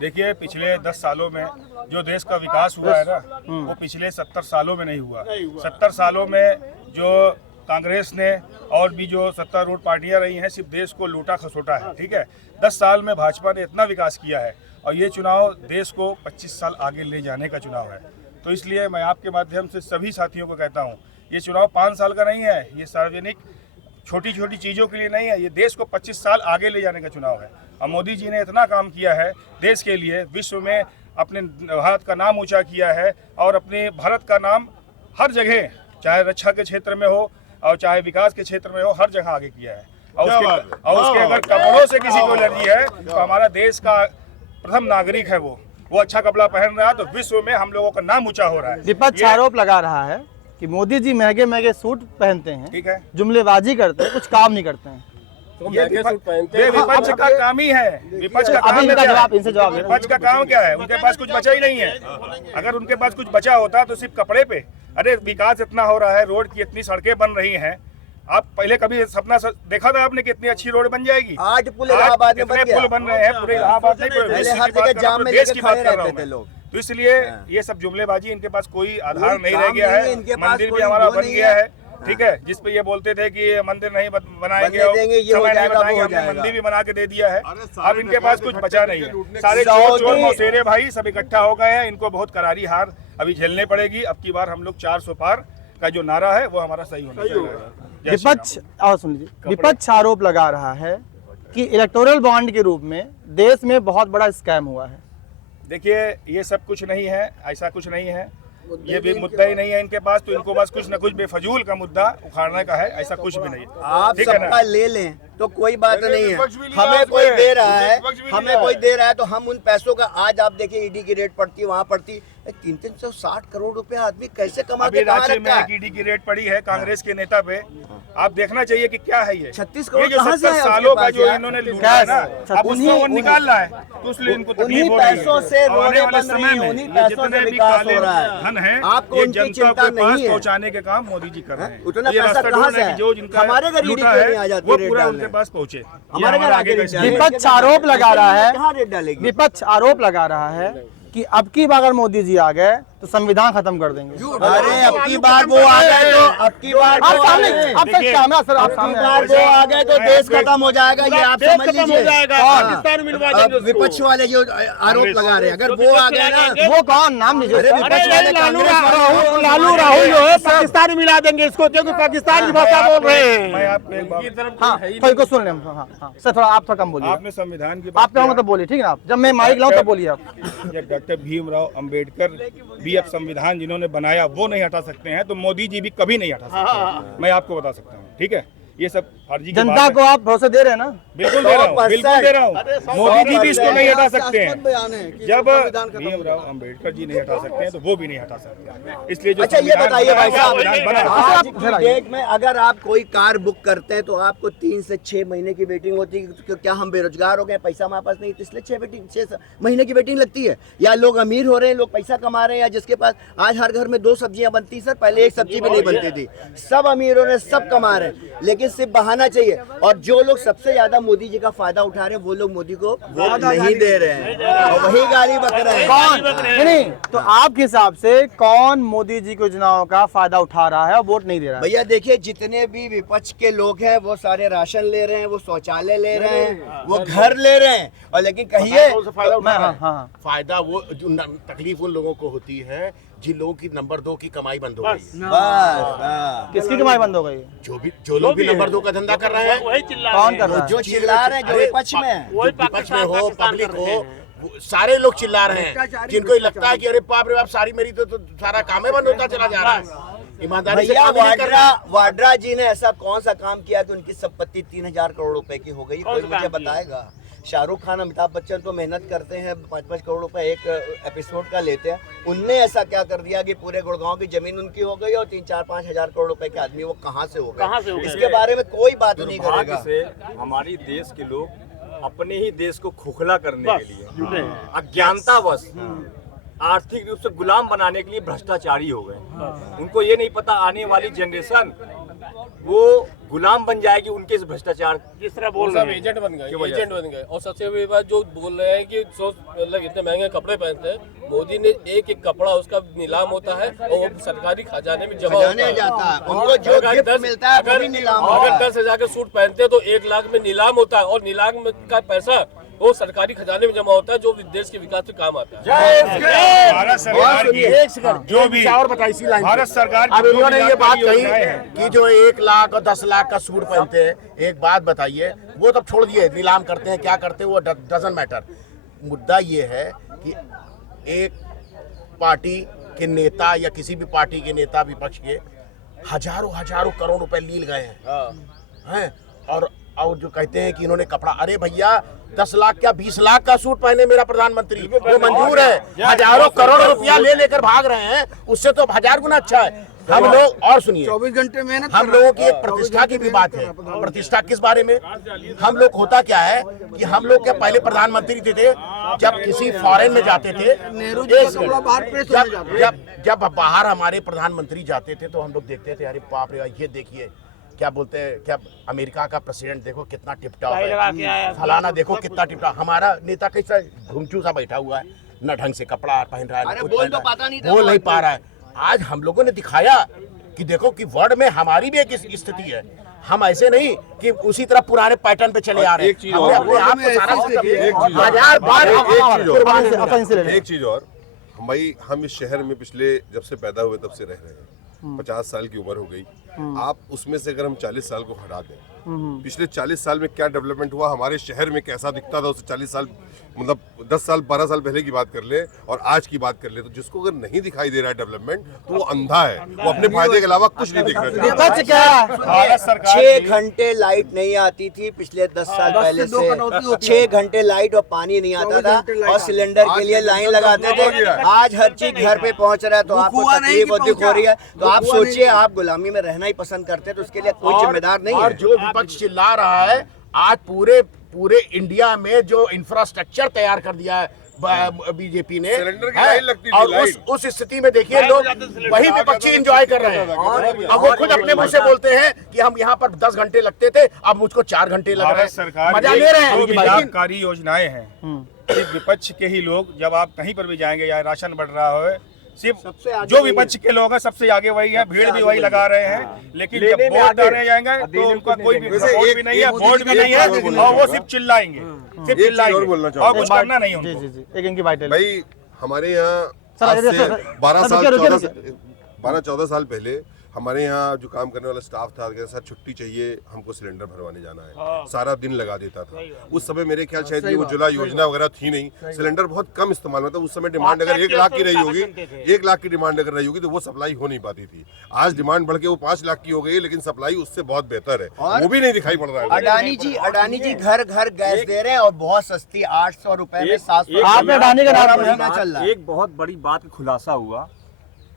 देखिए, पिछले 10 सालों में जो देश का विकास हुआ है ना, वो पिछले 70 सालों में नहीं हुआ। 70 सालों में जो कांग्रेस ने और भी जो सत्तारूढ़ पार्टियां रही हैं, सिर्फ देश को लूटा खसोटा है, ठीक है। 10 साल में भाजपा ने इतना विकास किया है और ये चुनाव देश को 25 साल आगे ले जाने का चुनाव है। तो इसलिए मैं आपके माध्यम से सभी साथियों को कहता हूँ, ये चुनाव 5 साल का नहीं है, ये सार्वजनिक छोटी छोटी चीज़ों के लिए नहीं है, ये देश को 25 साल आगे ले जाने का चुनाव है। और मोदी जी ने इतना काम किया है देश के लिए, विश्व में अपने भारत का नाम ऊंचा किया है और अपने भारत का नाम हर जगह, चाहे रक्षा के क्षेत्र में हो और चाहे विकास के क्षेत्र में हो, हर जगह आगे किया है। और उसके अगर कपड़ों से किसी को एलर्जी है तो हमारा देश का प्रथम नागरिक है, वो अच्छा कपड़ा पहन रहा है तो विश्व में हम लोगों का नाम ऊंचा हो रहा है। विपक्ष आरोप लगा रहा है कि मोदी जी महंगे महंगे सूट पहनते हैं, ठीक है, जुमलेबाजी करते हैं, कुछ काम नहीं करते हैं। विपक्ष का काम ही है, विपक्ष का काम विपक्ष का काम क्या है? उनके पास कुछ बचा ही नहीं है। अगर उनके पास कुछ बचा होता तो सिर्फ कपड़े पे, अरे विकास इतना हो रहा है, रोड की इतनी सड़कें बन रही हैं, आप पहले कभी सपना देखा था आपने कितनी अच्छी रोड बन जाएगी? आज पुल इलाहाबाद में पुल बन रहे हैं, पूरे इलाहाबाद नहीं, देश की बात कर रहा हूँ मैं। तो इसलिए ये सब जुमलेबाजी, इनके पास कोई आधार नहीं रह गया है। मंदिर भी हमारा बन गया है, ठीक है, जिस पे ये बोलते थे कि मंदिर नहीं बनाएंगे, समय नहीं बनाएंगे, हमने मंदिर भी बना के दे दिया है। अब इनके पास कुछ बचा नहीं है। सारे चोर मौसेरे भाई सब इकट्ठा हो गए हैं, इनको बहुत करारी हार अभी झेलनी पड़ेगी। अब की बार हम लोग 400 पार का जो नारा है वो हमारा सही होना चाहिए। विपक्ष, और सुन लीजिए, विपक्ष आरोप लगा रहा है कि इलेक्टोरल बॉन्ड के रूप में देश में बहुत बड़ा स्कैम हुआ है। देखिए, ये सब कुछ नहीं है, ऐसा कुछ नहीं है। ये भी मुद्दा ही नहीं है इनके पास, तो इनको बस कुछ न कुछ बेफजूल का मुद्दा उखाड़ने का है, ऐसा कुछ भी नहीं है। आप ठीक है ना? सबका ले लें तो कोई बात नहीं है, हमें कोई दे रहा है, हमें कोई दे रहा है तो हम उन पैसों का, आज आप देखिए ईडी की रेट पड़ती है, वहाँ पड़ती 360 करोड़ रुपए आदमी कैसे कमा अभी के कहाँ रांची में रखा एक ईडी की रेट पड़ी है कांग्रेस के नेता पे, आप देखना चाहिए कि क्या है ये 36 ये करोड़ जो कहाँ से 70 है आपके सालों का पास जो यार? इन्होंने लूटा है ना, अब उसको वो निकाल रहा है, तो इसलिए इनको उन्हीं तकलीफ हो रही है। पैसों से और आने रोडें वाले बन रही समय हैं, में उन्हीं ये पैसों जितने से भी विकास काले हो रहा है। धन है, आपको ये उनकी जनता चिंता के पास नहीं है। पहुंचाने के काम मोदी जी कर रहे हैं। उतना ये पैसा रास्ता कहाँ ढूंढ रहे से हैं है? कि जो जिनका हमारे घर ईडी लूटा क्यों है नहीं आ जाती वो रेट पूरा डालने? उनके पास पहुंचे। ये हमारे घर हमारा आगे आगे रेट का डालेंगे। विपक्ष आरोप लगा रहा है, कहाँ रेट डालेगी? विपक्ष आरोप लगा रहा है कि अब की बार अगर मोदी जी आ गए तो संविधान खत्म कर देंगे। अरे अब की बार वो आ गए तो अब की बार आप वो आ सामने, गए। आप सर कैमरा सर, आप अब की सामने बार वो आ गए तो देश खत्म हो जाएगा, ये आप समझ लीजिए। पाकिस्तान मिलवा देंगे अब विपक्ष वाले जो आरोप लगा रहे हैं, अगर वो आ गए ना, वो कौन नाम लीजिए अरे सर। विपक्ष वाले कांग्रेस वाले राहुल जो है पाकिस्तान मिला देंगे इसको, क्योंकि पाकिस्तान की भाषा बोल रहे हैं। मैं आपको एक बात, हाँ थोड़ा को सुन लें हम। हाँ हाँ सर, थोड़ा आप थोड़ा कम बोलिए, आपने संविधान की आप क्या मतलब बोलिए, ठीक है ना। आप जब मैं माइक लाऊं तब बोलिए आप। जब डॉक्टर भीमराव अंबेडकर भी अब संविधान जिन्होंने बनाया वो नहीं हटा सकते हैं, तो मोदी जी भी कभी नहीं हटा सकते। मैं आपको बता सकता हूँ, ठीक है। ये सब फर्जी की जनता बात को आप भरोसा दे रहे हैं ना। बिल्कुल दे रहा हूँ, बिल्कुल दे रहा हूँ। मोदी जी भी इसको नहीं हटा सकते हैं। जब भीमराव अंबेडकर जी नहीं हटा सकते हैं तो वो भी नहीं हटा सकते। इसलिए जो अच्छा ये बताइए भाई साहब, संविधान बना आज की डेट में अगर आप कोई कार बुक करते हैं तो आपको 3 से 6 महीने की वेटिंग होती है। तो क्या हम बेरोजगार हो गए, पैसा हमारे पास नहीं, तो इसलिए 6 महीने की वेटिंग लगती है? या लोग अमीर हो रहे हैं, लोग पैसा कमा रहे हैं, या जिसके पास आज हर घर में 2 सब्जियां बनती सर, पहले एक सब्जी भी नहीं बनती थी। सब अमीरों ने सब कमा रहे हैं, लेकिन सिर्फ बहाना चाहिए। और जो लोग सबसे ज्यादा मोदी जी का फायदा उठा रहे हैं वो लोग मोदी को वोट नहीं दे रहे हैं और वही गाली बक रहे हैं। कौन नहीं, तो आपके हिसाब से कौन मोदी जी की योजनाओं का फायदा उठा रहा है और वोट नहीं दे रहा है? भैया देखिए, जितने भी विपक्ष के लोग हैं वो सारे राशन ले रहे हैं, वो शौचालय ले रहे हैं, वो घर ले रहे हैं, और लेकिन कहिए फायदा वो तकलीफ उन लोगों को होती है जिन लोगों की नंबर 2 की कमाई बंद हो गई। बस किसकी कमाई बंद हो गई? जो लोग भी नंबर 2 का धंधा कर रहे हैं, कौन कर रहा है? जो चिल्ला रहे हैं, जो विपक्ष में है, विपक्ष में हो, पब्लिक हो, वो सारे लोग चिल्ला रहे हैं, जिनको ये लगता है कि अरे बाप रे बाप, सारी मेरी तो सारा काम ही बंद होता चला जा रहा है। ईमानदारी से भैया काम नहीं कर रहे हैं। वाड्रा जी ने ऐसा कौन सा काम किया कि उनकी संपत्ति 3000 करोड़ रुपए की हो गई? कोई मुझे बताएगा? शाहरुख खान, अमिताभ बच्चन तो मेहनत करते हैं, 5-5 करोड़ रुपए एक एपिसोड का लेते हैं। उनने ऐसा क्या कर दिया कि पूरे गुड़गांव की जमीन उनकी हो गई और 3-4-5 हजार करोड़ रुपए के आदमी वो कहाँ से हो गए? इसके बारे में कोई बात नहीं करेगा। से हमारी देश के लोग अपने ही देश को खोखला करने के लिए, अज्ञानतावश आर्थिक रूप से गुलाम बनाने के लिए भ्रष्टाचारी हो गए। उनको ये नहीं पता आने वाली जनरेशन वो गुलाम बन जाएगी उनके इस भ्रष्टाचार। जिस तरह बोल रहे हैं एजेंट बन गए। और सबसे बड़ी बात जो बोल रहे हैं कि मतलब इतने महंगे कपड़े पहनते हैं, मोदी ने एक कपड़ा उसका नीलाम होता है और वो सरकारी खजाने में जमा जाता है। उनको जो गिफ्ट मिलता है वो भी नीलाम होता है। अगर 10,000 के सूट पहनते हैं तो 1 लाख में नीलाम होता है, और नीलाम का पैसा वो सरकारी खजाने में जमा होता है जो देश के विकास में काम आता है। भारत सरकार की जो भी और बताइए इसी लाइन पे। भारत सरकार अब की इन्होंने ये बात कही है कि जो 1 लाख और 10 लाख का सूट पहनते हैं, एक बात बताइए, वो तब छोड़ दिए, नीलाम करते हैं, क्या करते हैं वो डजंट मैटर। मुद्दा ये है कि एक पार्टी के नेता या किसी भी पार्टी के नेता विपक्ष के हजारों करोड़ रुपए लील गए हैं और जो कहते हैं कि इन्होंने कपड़ा, अरे भैया 10 लाख क्या 20 लाख का सूट पहने मेरा प्रधानमंत्री, वो मंजूर है। हजारों करोड़ रुपया ले लेकर भाग रहे हैं, उससे तो 1000 गुना अच्छा है। हम लोग, और सुनिए, 24 घंटे मेहनत हम लोगों की एक प्रतिष्ठा की भी बात है। प्रतिष्ठा किस बारे में? हम लोग, होता क्या है कि हम लोग के पहले प्रधानमंत्री थे, जब किसी फॉरेन में जाते थे, जब बाहर हमारे प्रधानमंत्री जाते थे तो हम लोग देखते थे, अरे बाप रे, ये देखिए क्या बोलते हैं, क्या अमेरिका का प्रेसिडेंट देखो कितना टिपटॉप है, फलाना देखो कितना टिपटॉप। हमारा नेता कैसा घुमचू सा बैठा हुआ है, न ढंग से कपड़ा पहन रहा है, बोल नहीं पा रहा है। आज हम लोगों ने दिखाया कि देखो कि वर्ल्ड में हमारी भी एक स्थिति है। हम ऐसे नहीं कि उसी तरह पुराने पैटर्न पे चले आ रहे हैं। हमने अपने आप को सारा एक चीज और, भाई हम इस शहर में पिछले जब से पैदा हुए तब से रह रहे हैं, 50 साल की उम्र हो गई। आप उसमें से अगर हम 40 साल को हटा दें पिछले 40 साल में क्या डेवलपमेंट हुआ, हमारे शहर में कैसा दिखता था उससे 40 साल मतलब 10 साल 12 साल पहले की बात कर ले और आज की बात कर ले, तो जिसको अगर नहीं दिखाई दे रहा है डेवलपमेंट तो वो अंधा है, वो अपने फायदे के अलावा कुछ नहीं दिख रहा। 6 घंटे लाइट नहीं आती थी पिछले 10 साल पहले से, 6 घंटे लाइट और पानी नहीं आता था और सिलेंडर के लिए लाइन लगाते थे। आज हर चीज घर पे पहुंच रहा है तो आपको तकलीफ और दुख हो रही है। तो आप सोचिए, आप गुलामी में रहना ही पसंद करते हैं तो उसके लिए कोई जिम्मेदार नहीं है। और जो विपक्ष चिल्ला रहा है, आज पूरे इंडिया में जो इंफ्रास्ट्रक्चर तैयार कर दिया है बीजेपी ने, सिलेंडर की लाइन लगती थी, और लाइन। उस स्थिति में देखिए लोग वही विपक्षी एंजॉय कर रहे हैं। अब वो खुद अपने मुंह से बोलते हैं कि हम यहाँ पर 10 घंटे लगते थे, अब मुझको 4 घंटे लग रहे हैं। सरकार मजा ले रहे हैं, लेकिन लाभकारी योजनाएं हैं। सिर्फ विपक्ष के ही लोग, जब आप कहीं पर भी जाएंगे या राशन बढ़ रहा हो, सिर्फ जो विपक्ष के लोग हैं सबसे आगे वही है, भीड़ भी वही लगा रहे हैं। लेकिन जब वोट डालने जाएंगे तो उनका कोई भी सपोर्ट भी नहीं है, वोट भी नहीं है, और वो सिर्फ चिल्लाएंगे, सिर्फ चिल्लाएंगे और कुछ करना नहीं उनको। एक इनकी बात है भाई, हमारे यहाँ आज से 12-14 साल पहले हमारे यहाँ जो काम करने वाला स्टाफ था, सर छुट्टी चाहिए, हमको सिलेंडर भरवाने जाना है, सारा दिन लगा देता था। उस समय मेरे ख्याल शायद ये उज्ज्वला योजना वगैरह थी नहीं, सिलेंडर बहुत कम इस्तेमाल होता। उस समय डिमांड अगर 1 लाख की रही होगी, 1 लाख की डिमांड अगर रही होगी तो वो सप्लाई हो नहीं पाती थी। आज डिमांड बढ़ के वो 5 लाख की हो गई, लेकिन सप्लाई उससे बहुत बेहतर है, वो भी नहीं दिखाई पड़ रहा है। अडानी जी घर घर गैस दे रहे हैं और बहुत सस्ती, 800 रुपए में 700। आपने अडानी का नाम महीना चल रहा है। एक बहुत बड़ी बात का खुलासा हुआ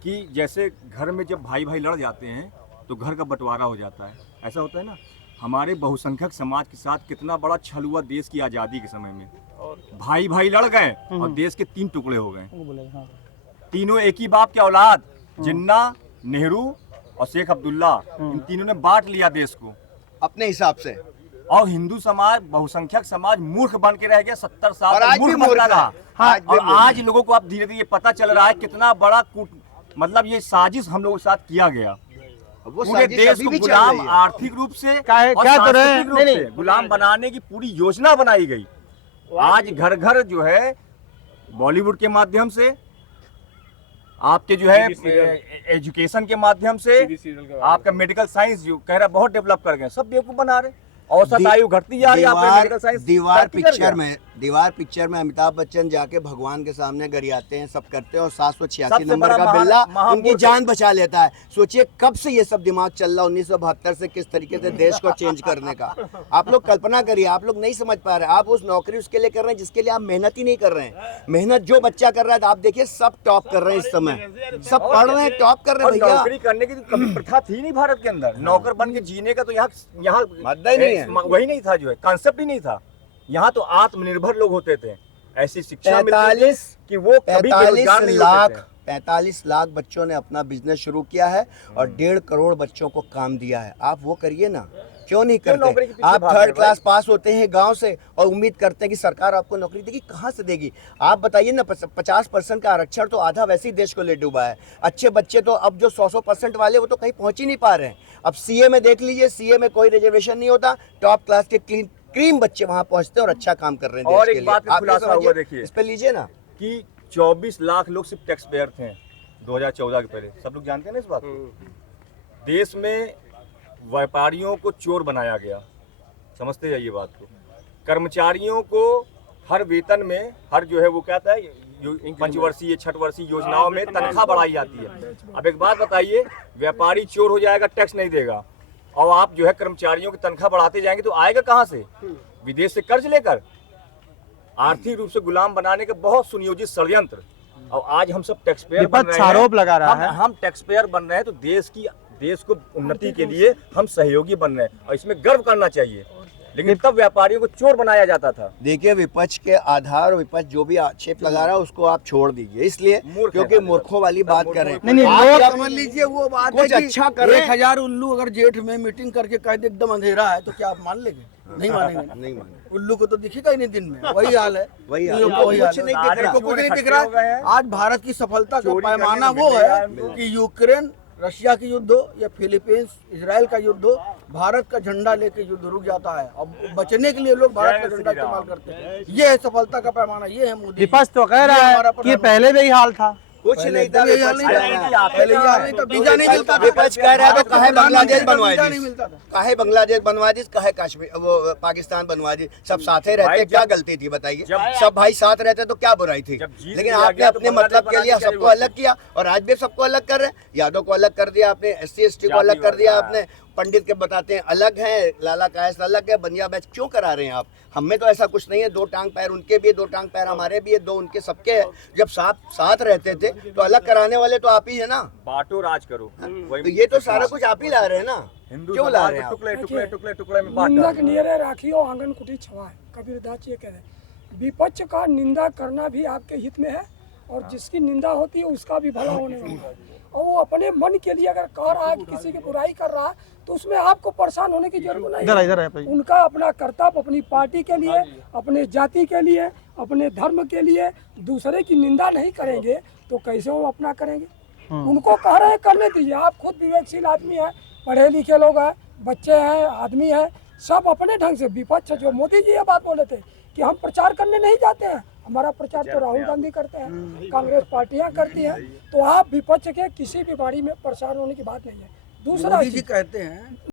कि जैसे घर में जब भाई भाई लड़ जाते हैं तो घर का बंटवारा हो जाता है, ऐसा होता है ना। हमारे बहुसंख्यक समाज के साथ कितना बड़ा छल हुआ देश की आज़ादी के समय में। भाई भाई लड़ गए और देश के 3 टुकड़े हो गए, तीनों एक ही बाप के औलाद, जिन्ना, नेहरू और शेख अब्दुल्ला, इन तीनों ने बांट लिया देश को अपने हिसाब से। और हिंदू समाज, बहुसंख्यक समाज मूर्ख बन के रह गया 70 साल, और आज भी मूर्ख बनता रहा। हाँ, और आज लोगों को अब धीरे धीरे पता चल रहा है कितना बड़ा मतलब ये साजिश हम लोगों के साथ किया गया। वो पूरे देश को गुलाम, आर्थिक रूप से और सांस्कृतिक रूप से गुलाम बनाने की पूरी योजना बनाई गई। आज घर घर जो है बॉलीवुड के माध्यम से, आपके जो है एजुकेशन के माध्यम से, आपका मेडिकल साइंस जो कह रहा बहुत डेवलप कर गए, सब बेवकूफ बना रहे। औसत आयु घटती जा रही है। दीवार पिक्चर में अमिताभ बच्चन जाके भगवान के सामने गरियाते हैं, सब करते हैं और 786 नंबर का बिल्ला उनकी जान बचा लेता है। सोचिए कब से ये सब दिमाग चल रहा, 1972 से किस तरीके से देश को चेंज करने का। आप लोग कल्पना करिए, आप लोग नहीं समझ पा रहे। आप उस नौकरी उसके लिए कर रहे हैं जिसके लिए आप मेहनत ही नहीं कर रहे हैं। मेहनत जो बच्चा कर रहा है, आप देखिए सब टॉप कर रहे हैं, इस समय सब पढ़ रहे हैं, टॉप कर रहे हैं। भैया नौकरी करने की कभी प्रथा थी नहीं भारत के अंदर, नौकर बन के जीने का तो यहाँ मुद्दा ही नहीं है, वही नहीं था, जो है कॉन्सेप्ट ही नहीं था। यहाँ तो आत्मनिर्भर लोग होते थे, ऐसी शिक्षा 45 लाख बच्चों ने अपना बिजनेस शुरू किया है और 1.5 करोड़ बच्चों को काम दिया है। आप वो करिए ना, क्यों नहीं करते? आप 3rd क्लास पास होते हैं गांव से और उम्मीद करते हैं कि सरकार आपको नौकरी देगी, कहाँ से देगी? आप बताइए ना, 50% का आरक्षण तो आधा वैसे ही देश को ले डूबा है। अच्छे बच्चे तो अब जो 100% वाले वो तो कहीं पहुंच ही नहीं पा रहे हैं। अब सीए में देख लीजिए, सीए में कोई रिजर्वेशन नहीं होता, टॉप क्लास के क्रीम बच्चे वहां पहुंचते हैं और अच्छा काम कर रहे हैं। और एक बात का खुलासा हुआ, देखिए इस पे लीजिए ना, कि 24 लाख लोग सिर्फ टैक्स पेयर थे 2014 के पहले, सब लोग जानते हैं ना इस बात को। देश में व्यापारियों को चोर बनाया गया, समझते हैं ये बात को। कर्मचारियों को हर वेतन में, हर जो है वो कहता है 5वर्षीय 6वर्षीय योजनाओं में तनख्वाह बढ़ाई जाती है। अब एक बात बताइए, व्यापारी चोर हो जाएगा, टैक्स नहीं देगा, और आप जो है कर्मचारियों की तनख्वाह बढ़ाते जाएंगे तो आएगा कहाँ से? विदेश से कर्ज लेकर। आर्थिक रूप से गुलाम बनाने का बहुत सुनियोजित षड्यंत्र। और आज हम सब टैक्स पेयर बन रहे हैं, आरोप लगा रहा है। हम टैक्स पेयर बन रहे हैं तो देश को उन्नति के लिए हम सहयोगी बन रहे हैं और इसमें गर्व करना चाहिए। लेकिन तब व्यापारियों को चोर बनाया जाता था। देखिए, विपक्ष के आधार, विपक्ष जो भी आक्षेप लगा रहा है उसको आप छोड़ दीजिए, इसलिए क्योंकि मूर्खों वाली बात कर रहे हैं। नहीं, समझ लीजिए वो बात कुछ अच्छा कर रहे हैं। 1000 उल्लू अगर जेठ में मीटिंग करके कह दे एकदम अंधेरा है तो क्या आप मान लेंगे? नहीं मानेंगे, नहीं मानेंगे। उल्लू को तो दिखेगा ही नहीं दिन में, वही हाल है, वही हाल है। कुछ नहीं दिख रहा। आज भारत की सफलता का पैमाना वो है कि यूक्रेन रशिया की युद्ध हो या फिलीपींस इजराइल का युद्ध हो, भारत का झंडा लेके युद्ध रुक जाता है। अब बचने के लिए लोग भारत का झंडा इस्तेमाल करते हैं। ये है सफलता का पैमाना, ये है मोदी। विपक्ष तो कह रहा है कि पहले भी हाल था। कुछ नहीं था, विपक्ष कह रहा है तो कहे बांग्लादेश बनवा दी, कहे बांग्लादेश बनवा दी, कहे कश्मीर वो पाकिस्तान बनवा दी, सब साथे रहते क्या गलती थी बताइए? सब भाई साथ रहते तो क्या बुराई थी? लेकिन आपने अपने मतलब के लिए सबको अलग किया और आज भी सबको अलग कर रहे हैं। यादव को अलग कर दिया आपने, SC ST को अलग कर दिया आपने, पंडित के बताते हैं अलग हैं, लाला कायस्थ अलग है, बनिया बैच क्यों करा रहे हैं आप? हम में तो ऐसा कुछ नहीं है, 2 टांग पैर उनके भी है, 2 टांग पैर हमारे भी है, 2 उनके सबके है। जब साथ रहते थे तो अलग कराने वाले तो आप ही है ना, बांटो राज करो। तो ये तो सारा कुछ आप ही ला रहे हैं ना, क्यों ला रहे हैं? टुकड़े में निंदक नियरे राखियो आंगन कुटी छवाए, कबीरदास ये कह रहे हैं। विपक्ष का निंदा करना भी आपके हित में है और जिसकी निंदा होती है उसका भी भला होने वाला है। और वो अपने मन के लिए अगर कह रहा है कि किसी की बुराई कर रहा है तो उसमें आपको परेशान होने की जरूरत नहीं है। उनका अपना कर्तव्य अपनी पार्टी के लिए, अपने जाति के लिए, अपने धर्म के लिए दूसरे की निंदा नहीं करेंगे तो कैसे वो अपना करेंगे? उनको कह रहे हैं करने दीजिए। आप खुद विवेकशील आदमी है, पढ़े लिखे लोग हैं, बच्चे हैं, आदमी हैं, सब अपने ढंग से। विपक्ष जो मोदी जी ये बात बोले थे कि हम प्रचार करने नहीं जाते हैं, हमारा प्रचार तो राहुल गांधी करते हैं, कांग्रेस पार्टियां करती हैं, तो आप विपक्ष के किसी भी बारी में परेशान होने की बात नहीं है। दूसरा जी कहते हैं